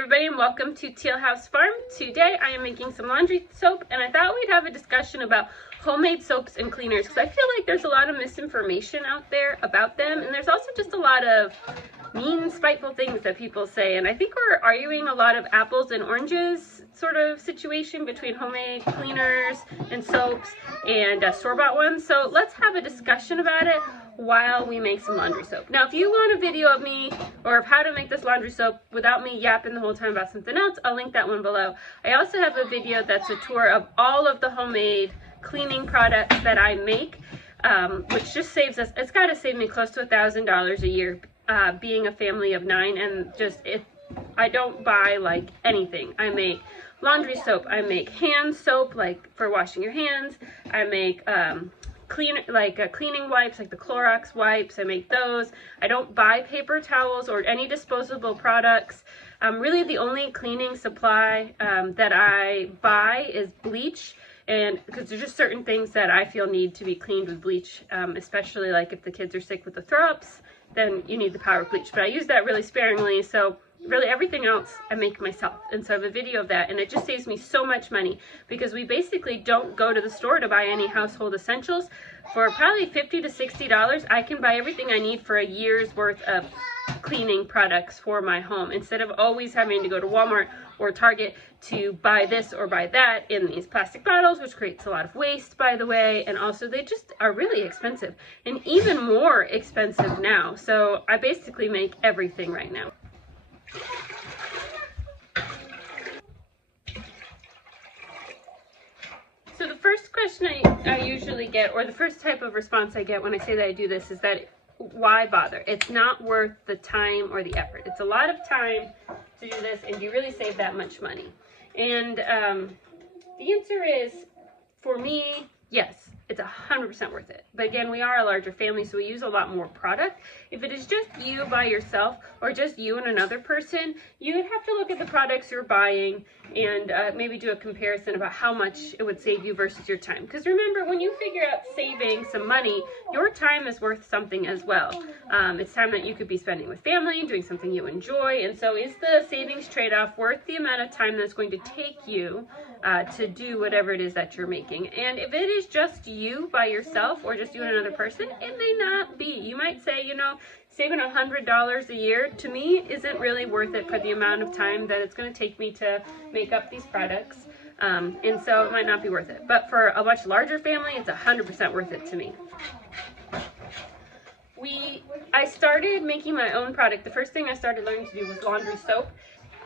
everybody, and welcome to Teal House Farm. Today I am making some laundry soap, and I thought we'd have a discussion about homemade soaps and cleaners because I feel like there's a lot of misinformation out there about them, and there's also just a lot of mean, spiteful things that people say, and I think we're arguing a lot of apples and oranges sort of situation between homemade cleaners and soaps and store-bought ones. So let's have a discussion about it while we make some laundry soap. Now, if you want a video of me or of how to make this laundry soap without me yapping the whole time about something else, I'll link that one below. I also have a video that's a tour of all of the homemade cleaning products that I make, which just saves us, it's got to save me close to $1,000 a year, being a family of 9, and just I don't buy like anything. I make laundry soap, I make hand soap like for washing your hands, I make cleaning wipes like the Clorox wipes, I make those. I don't buy paper towels or any disposable products. Really the only cleaning supply that I buy is bleach, and because there's just certain things that I feel need to be cleaned with bleach, especially like if the kids are sick with the throw-ups, then you need the power bleach, but I use that really sparingly. So really everything else I make myself, and so I have a video of that, and it just saves me so much money because we basically don't go to the store to buy any household essentials. For probably $50 to $60 I can buy everything I need for a year's worth of cleaning products for my home, instead of always having to go to Walmart or Target to buy this or buy that in these plastic bottles, which creates a lot of waste, by the way, and also they just are really expensive, and even more expensive now. So I basically make everything right now. So the first question I usually get, or the first type of response I get when I say that I do this, is that why bother? It's not worth the time or the effort. It's a lot of time to do this, and you really save that much money. And the answer is, for me, yes, it's 100% worth it. But again, we are a larger family, so we use a lot more product. If it is just you by yourself or just you and another person, you have to look at the products you're buying and maybe do a comparison about how much it would save you versus your time. Because remember, when you figure out saving some money, your time is worth something as well. It's time that you could be spending with family, doing something you enjoy, and so is the savings trade-off worth the amount of time that's going to take you to do whatever it is that you're making? And if it is just you by yourself or just you and another person, it may not be. You might say, you know, saving $100 a year to me isn't really worth it for the amount of time that it's going to take me to make up these products, and so it might not be worth it. But for a much larger family, it's 100% worth it to me. I started making my own product. The first thing I started learning to do was laundry soap.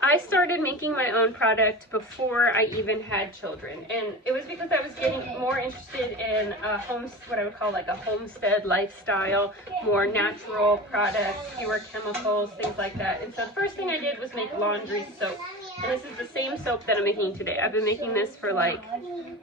I started making my own product before I even had children, and it was because I was getting more interested in what I would call like a homestead lifestyle, more natural products, fewer chemicals, things like that. And so the first thing I did was make laundry soap, and this is the same soap that I'm making today. I've been making this for like,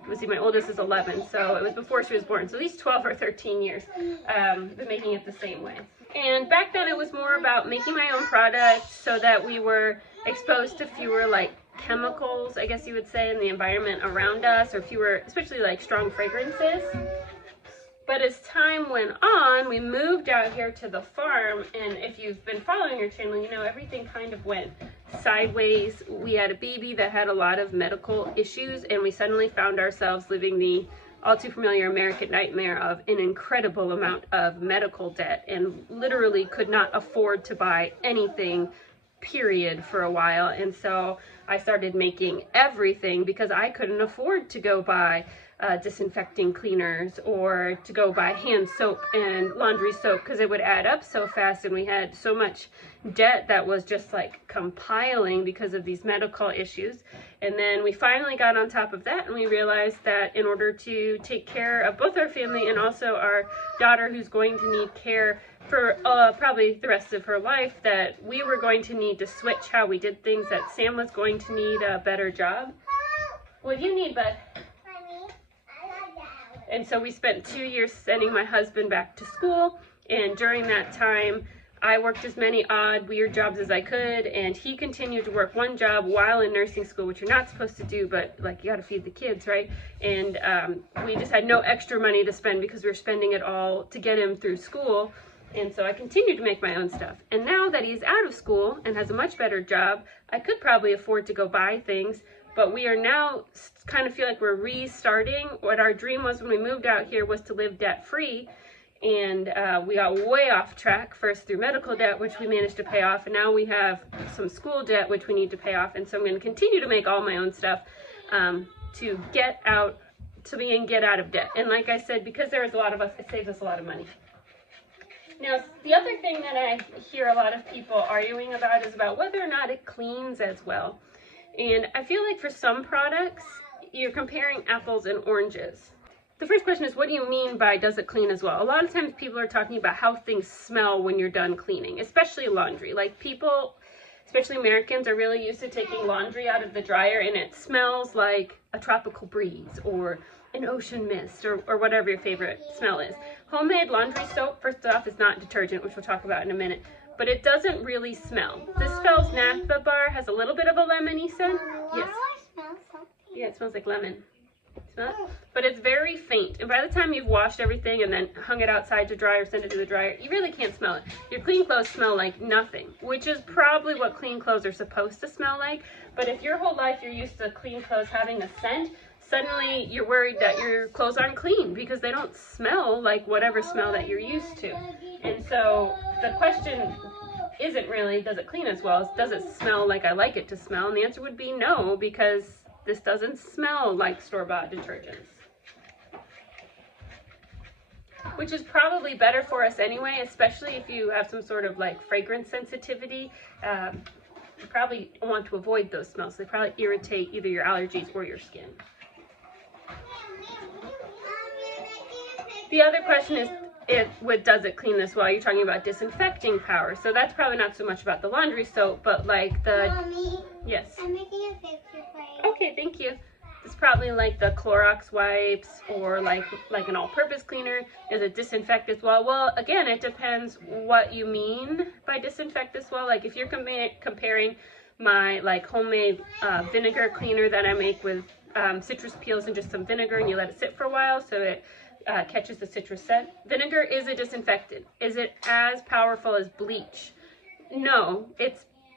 let's see, my oldest is 11, so it was before she was born, so at least 12 or 13 years. Been making it the same way. And back then it was more about making my own product so that we were exposed to fewer like chemicals, I guess you would say, in the environment around us, or fewer, especially like strong fragrances. But as time went on, we moved out here to the farm, and if you've been following your channel, you know everything kind of went sideways. We had a baby that had a lot of medical issues, and we suddenly found ourselves living the all too familiar American nightmare of an incredible amount of medical debt, and literally could not afford to buy anything, period, for a while. And so I started making everything because I couldn't afford to go buy disinfecting cleaners or to go buy hand soap and laundry soap, because it would add up so fast, and we had so much debt that was just like compiling because of these medical issues. And then we finally got on top of that, and we realized that in order to take care of both our family and also our daughter, who's going to need care for probably the rest of her life, that we were going to need to switch how we did things, that Sam was going to need a better job. What do you need, bud? And so we spent 2 years sending my husband back to school, and during that time I worked as many odd, weird jobs as I could, and he continued to work one job while in nursing school, which you're not supposed to do, but like, you gotta feed the kids, right? And we just had no extra money to spend because we were spending it all to get him through school. And so I continued to make my own stuff. And now that he's out of school and has a much better job, I could probably afford to go buy things, but we are now kind of feel like we're restarting. What our dream was when we moved out here was to live debt-free, and we got way off track, first through medical debt, which we managed to pay off, and now we have some school debt, which we need to pay off. And so I'm going to continue to make all my own stuff to get out of debt. And like I said, because there is a lot of us, it saves us a lot of money. Now, the other thing that I hear a lot of people arguing about is about whether or not it cleans as well. And I feel like for some products, you're comparing apples and oranges. The first question is, what do you mean by does it clean as well? A lot of times people are talking about how things smell when you're done cleaning, especially laundry. Like people, especially Americans, are really used to taking laundry out of the dryer and it smells like a tropical breeze or an ocean mist or whatever your favorite smell is. Homemade laundry soap, first off, is not detergent, which we'll talk about in a minute, but it doesn't really smell. This Spell's Naphtha bar has a little bit of a lemony scent. Yes. Yeah, it smells like lemon. Smell it? But it's very faint, and by the time you've washed everything and then hung it outside to dry or sent it to the dryer, you really can't smell it. Your clean clothes smell like nothing, which is probably what clean clothes are supposed to smell like. But if your whole life you're used to clean clothes having a scent, suddenly you're worried that your clothes aren't clean because they don't smell like whatever smell that you're used to. And so the question isn't really, does it clean as well? It's, does it smell like I like it to smell? And the answer would be no, because this doesn't smell like store-bought detergents. Which is probably better for us anyway, especially if you have some sort of like fragrance sensitivity. You probably want to avoid those smells. They probably irritate either your allergies or your skin. The other question is, does it clean this well? You're talking about disinfecting power. So that's probably not so much about the laundry soap, but like the... Mommy, yes? I'm making a picture for you. Okay, thank you. It's probably like the Clorox wipes or like an all-purpose cleaner. Does it disinfect as well? Well, again, it depends what you mean by disinfect as well. Like if you're comparing my like homemade vinegar cleaner that I make with citrus peels and just some vinegar, and you let it sit for a while so it catches the citrus scent. Vinegar is a disinfectant. Is it as powerful as bleach? No,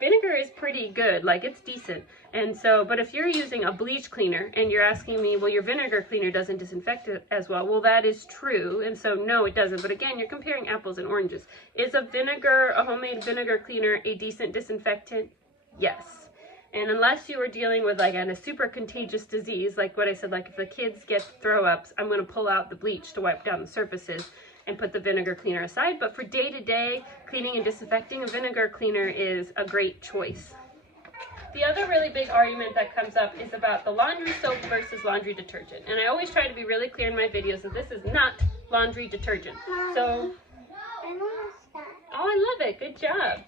vinegar is pretty good, like it's decent. And so, but if you're using a bleach cleaner and you're asking me, well, your vinegar cleaner doesn't disinfect it as well. Well, that is true. And so no, it doesn't. But again, you're comparing apples and oranges. Is a homemade vinegar cleaner a decent disinfectant? Yes. And unless you are dealing with like a super contagious disease, like what I said, like if the kids get throw-ups, I'm going to pull out the bleach to wipe down the surfaces and put the vinegar cleaner aside. But for day-to-day cleaning and disinfecting, a vinegar cleaner is a great choice. The other really big argument that comes up is about the laundry soap versus laundry detergent. And I always try to be really clear in my videos that this is not laundry detergent. So, oh, I love it. Good job.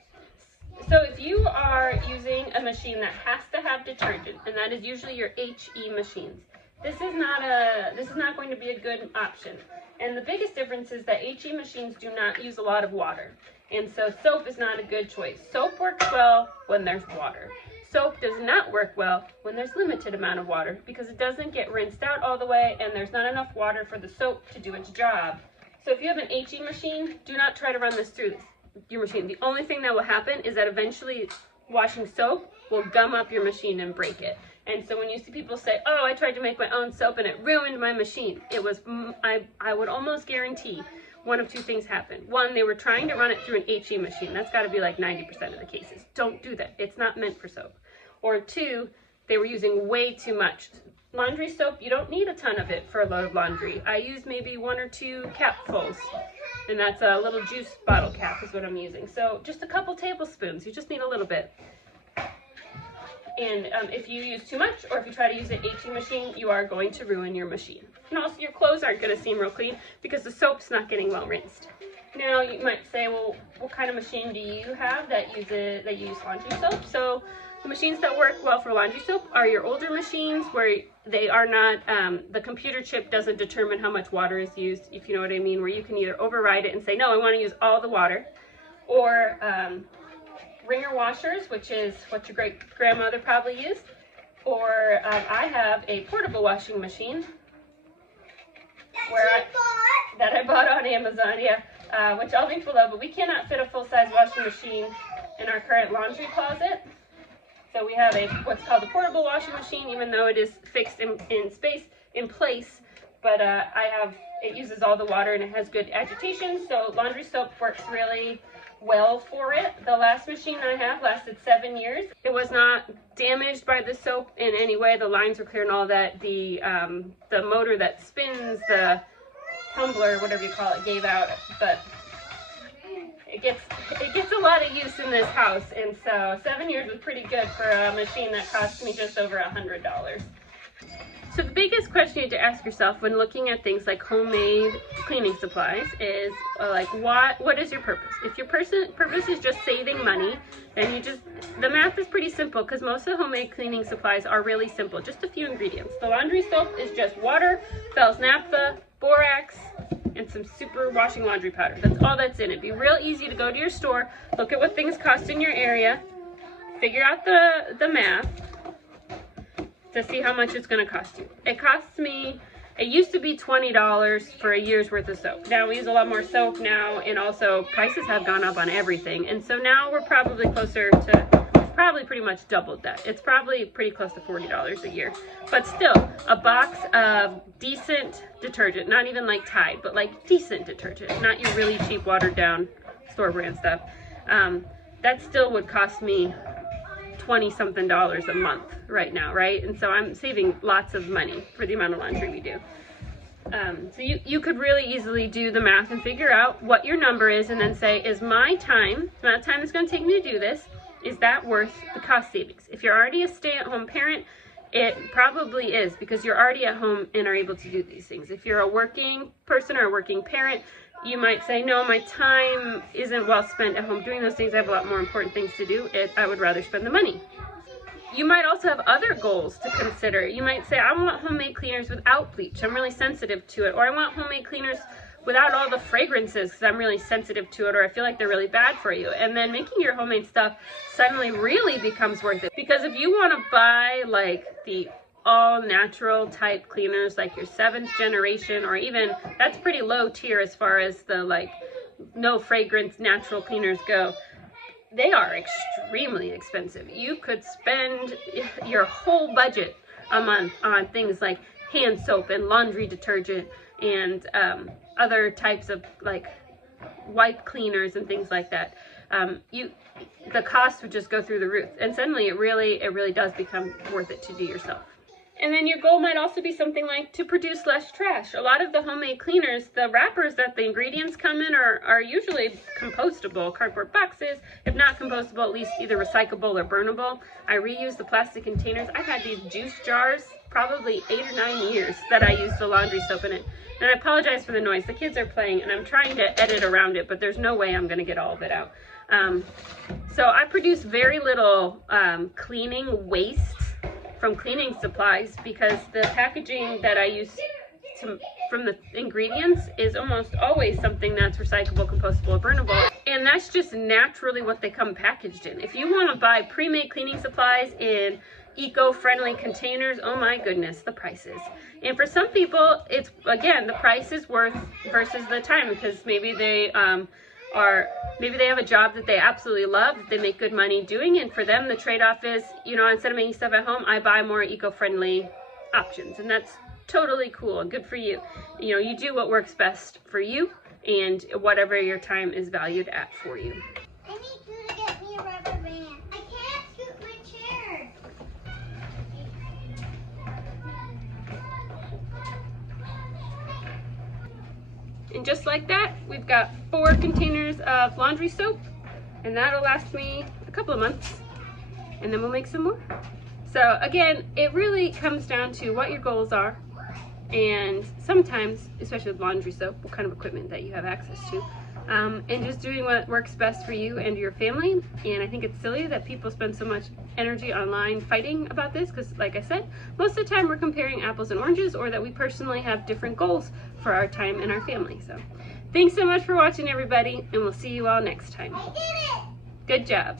So if you are using a machine that has to have detergent, and that is usually your HE machines, this is not going to be a good option. And the biggest difference is that HE machines do not use a lot of water. And so soap is not a good choice. Soap works well when there's water. Soap does not work well when there's limited amount of water because it doesn't get rinsed out all the way and there's not enough water for the soap to do its job. So if you have an HE machine, do not try to run this through your machine. The only thing that will happen is that eventually washing soap will gum up your machine and break it. And so when you see people say, oh, I tried to make my own soap and it ruined my machine, it was, I would almost guarantee one of two things happened. One, they were trying to run it through an HE machine. That's got to be like 90% of the cases. Don't do that. It's not meant for soap. Or two, they were using way too much. Laundry soap, you don't need a ton of it for a load of laundry. I use maybe 1 or 2 capfuls. And that's a little juice bottle cap is what I'm using. So just a couple tablespoons. You just need a little bit. And if you use too much, or if you try to use an HE machine, you are going to ruin your machine. And also your clothes aren't going to seem real clean because the soap's not getting well rinsed. Now you might say, well, what kind of machine do you have that use laundry soap? So the machines that work well for laundry soap are your older machines where they are not, the computer chip doesn't determine how much water is used, if you know what I mean, where you can either override it and say, no, I want to use all the water, or wringer washers, which is what your great-grandmother probably used, or I have a portable washing machine that I bought on Amazon, yeah, which I'll link below, but we cannot fit a full-size washing machine in our current laundry closet. So we have what's called a portable washing machine, even though it is fixed in place. But it uses all the water and it has good agitation, so laundry soap works really well for it. The last machine I have lasted 7 years. It was not damaged by the soap in any way. The lines were clear and all that. The motor that spins, the tumbler, whatever you call it, gave out, but it gets a lot of use in this house, and so 7 years was pretty good for a machine that cost me just over $100. So the biggest question you have to ask yourself when looking at things like homemade cleaning supplies is like, what is your purpose? If your purpose is just saving money, then the math is pretty simple, because most of the homemade cleaning supplies are really simple, just a few ingredients. The laundry soap is just water, Bell's naphtha, borax, and some super washing laundry powder. That's all that's in it. It'd be real easy to go to your store, look at what things cost in your area, figure out the math to see how much it's going to cost you. It used to be $20 for a year's worth of soap. Now we use a lot more soap now, and also prices have gone up on everything. And so now we're probably closer to, probably pretty much doubled that. It's probably pretty close to $40 a year. But still, a box of decent detergent, not even like Tide, but like decent detergent, not your really cheap watered down store brand stuff, that still would cost me $20-something a month right now, right? And so I'm saving lots of money for the amount of laundry we do. So you could really easily do the math and figure out what your number is, and then say, is my time, the amount of time it's going to take me to do this, is that worth the cost savings? If you're already a stay-at-home parent, it probably is, because you're already at home and are able to do these things. If you're a working person or a working parent, you might say, no, my time isn't well spent at home doing those things. I have a lot more important things to do. I would rather spend the money. You might also have other goals to consider. You might say, I want homemade cleaners without bleach. I'm really sensitive to it. Or I want homemade cleaners without all the fragrances because I'm really sensitive to it, or I feel like they're really bad for you. And then making your homemade stuff suddenly really becomes worth it. Because if you want to buy like the all natural type cleaners, like your 7th generation, or even, that's pretty low tier as far as the like no fragrance natural cleaners go, they are extremely expensive. You could spend your whole budget a month on things like hand soap and laundry detergent and other types of like wipe cleaners and things like that. The cost would just go through the roof, and suddenly it really does become worth it to do yourself. And then your goal might also be something like to produce less trash. A lot of the homemade cleaners, the wrappers that the ingredients come in are usually compostable, cardboard boxes. If not compostable, at least either recyclable or burnable. I reuse the plastic containers. I've had these juice jars probably 8 or 9 years that I use the laundry soap in it. And I apologize for the noise. The kids are playing and I'm trying to edit around it, but there's no way I'm going to get all of it out. So I produce very little cleaning waste from cleaning supplies, because the packaging that I use from the ingredients is almost always something that's recyclable, compostable, or burnable. And that's just naturally what they come packaged in. If you want to buy pre-made cleaning supplies in eco-friendly containers, oh my goodness, the prices. And for some people, it's, again, the price is worth versus the time, because maybe they maybe they have a job that they absolutely love, that they make good money doing, and for them the trade-off is, you know, instead of making stuff at home, I buy more eco-friendly options, and that's totally cool and good for you. You know, you do what works best for you and whatever your time is valued at for you. I need you to get me a rubber band. I can't scoot my chair. And just like that, we've got 4 containers of laundry soap, and that'll last me a couple of months, and then we'll make some more. So again, it really comes down to what your goals are, and sometimes, especially with laundry soap, what kind of equipment that you have access to, and just doing what works best for you and your family. And I think it's silly that people spend so much energy online fighting about this, because like I said, most of the time we're comparing apples and oranges, or that we personally have different goals for our time and our family. So thanks so much for watching, everybody, and we'll see you all next time. I did it! Good job.